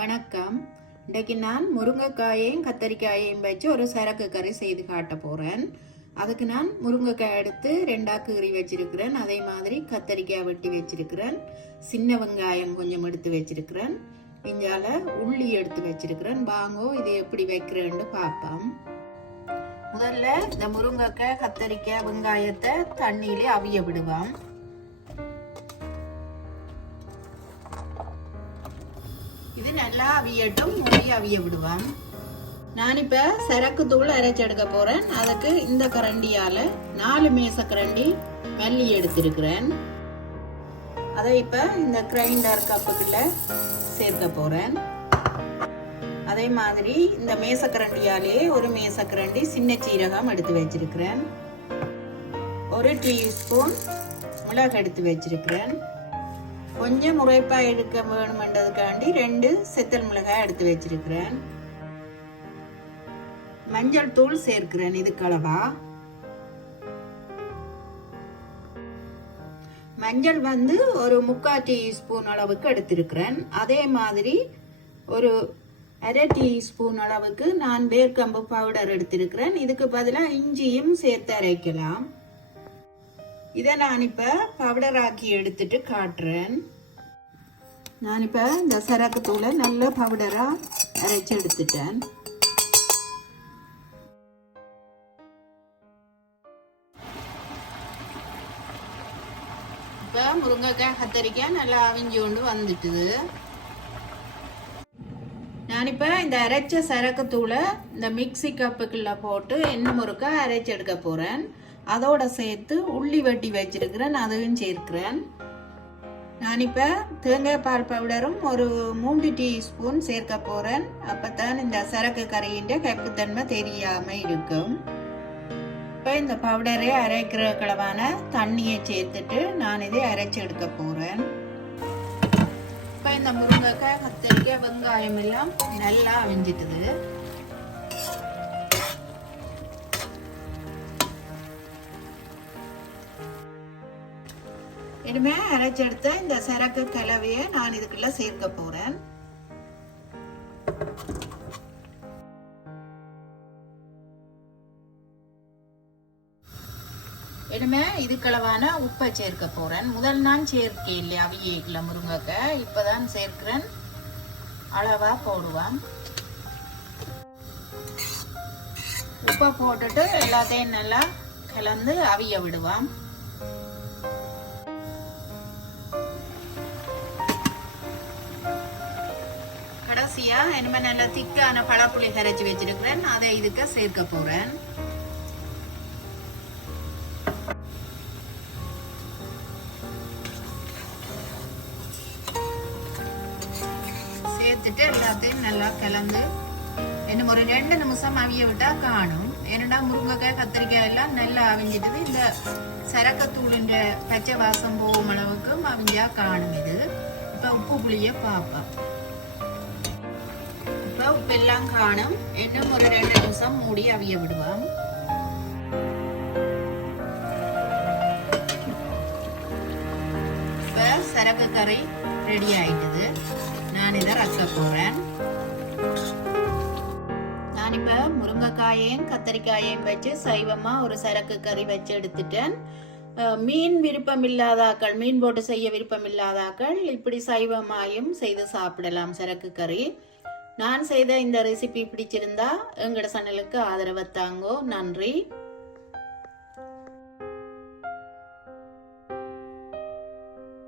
வணக்கம். இன்றைக்கு நான் முருங்கைக்காயையும் கத்தரிக்காயையும் வச்சு ஒரு சரக்கு கறி செய்து காட்ட போகிறேன். அதுக்கு நான் முருங்கைக்காய் எடுத்து 2 கீறி வச்சிருக்கிறேன். அதே மாதிரி கத்தரிக்காய் வெட்டி வச்சிருக்கிறேன். சின்ன வெங்காயம் கொஞ்சம் எடுத்து வச்சிருக்கிறேன். இஞ்சால உள்ளி எடுத்து வச்சிருக்கிறேன். வாங்கோ இது எப்படி வைக்கிறேன்னு பார்ப்போம். முதல்ல இந்த முருங்கைக்காய் கத்தரிக்காய் வெங்காயத்தை தண்ணியிலே அவிய விடுவோம். இது நல்லா அவியட்டும், மூடி அவிய விடுவான். நான் இப்ப சரக்கு தூள் அரைச்சு எடுக்க போறேன். அதுக்கு இந்த கரண்டியால 4 மேசக்கரண்டி மல்லி எடுத்திருக்கிறேன். அதை இப்ப இந்த கிரைண்டர் கப்புக்குள்ள சேர்க்க போறேன். அதே மாதிரி இந்த மேசக்கரண்டியாலே ஒரு மேசக்கரண்டி சின்ன சீரகம் எடுத்து வச்சிருக்கிறேன். 1 டீஸ்பூன் மிளகு எடுத்து வச்சிருக்கிறேன். கொஞ்சம் முறைப்பா எடுக்க வேணுமென்றதுக்காண்டி 2 செத்தல் மிளகாய் எடுத்து வச்சிருக்கிறேன். மஞ்சள் தூள் சேர்க்கிறேன். இதுக்கு அளவா மஞ்சள் ஒரு 3/4 டீஸ்பூன் அளவுக்கு எடுத்திருக்கிறேன். அதே மாதிரி ஒரு 1/2 டீஸ்பூன் அளவுக்கு நான் வேர்க்கம்பு பவுடர் எடுத்திருக்கிறேன். இதுக்கு பதிலாக இஞ்சியும் சேர்த்து அரைக்கலாம். இதை நான் இப்ப பவுடர் ஆக்கி எடுத்துட்டு காட்டுறேன். நான் இப்ப இந்த சரக்கு தூளை நல்ல பவுடரா அரைச்சு எடுத்துட்டேன். இப்ப முருங்கைக்காய் கத்தரிக்காய் நல்லா அவிஞ்சு கொண்டு வந்துட்டுது. நான் இப்ப இந்த அரைச்ச சரக்கு தூளை இந்த மிக்சி கப்புக்குள்ள போட்டு இன்னும் ஒருக்கா அரைச்சு எடுக்க போறேன். அதோட சேர்த்து உள்ளி வெட்டி வச்சிருக்கிறேன், அதையும் சேர்க்கிறேன். நான் இப்ப தேங்காய் பால் பவுடரும் ஒரு 3 டீஸ்பூன் சேர்க்க போறேன். அப்பதான் இந்த சரக்கு கறியின் கப்புத்தன்மை தெரியாம இருக்கும். இப்ப இந்த பவுடரை அரைக்கிற அளவான தண்ணியை சேர்த்துட்டு நான் இதை அரைச்சு எடுக்க போறேன். இப்ப இந்த முருங்கைக்காய் கத்தரிக்காய் வெங்காயம் எல்லாம் நல்லா அவிஞ்சிட்டுது. இனிமே அரைச்செடுத்த இந்த சரக்கு கலவையை நான் இதுக்குள்ள சேர்க்க போறேன். இனிமே இதுக்களவான உப்பை சேர்க்க போறேன். முதல் நான் சேர்க்க இல்லையா அவியல முருங்கைக்காய், இப்பதான் சேர்க்கிறேன். அளவா போடுவேன். உப்பை போட்டுட்டு எல்லாத்தையும் நல்லா கலந்து அவிய விடுவான். இனிமே நல்ல திக்கான பழப்புளி கரைச்சி வச்சிருக்கிறேன். அதை இதுக்கு சேர்க்க போறேன். சேர்த்துட்டு எல்லாத்தையும் நல்லா கலந்து இன்னும் ஒரு 2 நிமிஷம் அவிய விட்டா காணும். ஏன்னா முருங்கைக்காய் கத்திரிக்காய் எல்லாம் நல்லா அவிஞ்சிட்டு இந்த சரக்கத்தூளின் பச்சை வாசம் போகும் அளவுக்கு அவிஞ்சா காணும். இது இப்ப உப்பு புளிய பார்ப்போம். உப்பு எல்லாம் காணும். இன்னும் ஒரு 2 நிமிஷம் மூடி அவிய விடுவோம். இப்ப சரக்கு கறி ரெடி ஆயிட்டது. நான் இதை ரக்க போறேன். நான் இப்ப முருங்கைக்காயையும் கத்தரிக்காயையும் வச்சு சைவமா ஒரு சரக்கு கறி வச்சு எடுத்துட்டேன். மீன் விருப்பம் இல்லாதாக்கள், மீன் போட்டு செய்ய விருப்பம் இல்லாதாக்கள் இப்படி சைவமாயும் செய்து சாப்பிடலாம் சரக்கு கறி. நான் செய்த இந்த ரெசிபி பிடிச்சிருந்தா எங்களோட சேனலுக்கு ஆதரவு தாங்கோ. நன்றி.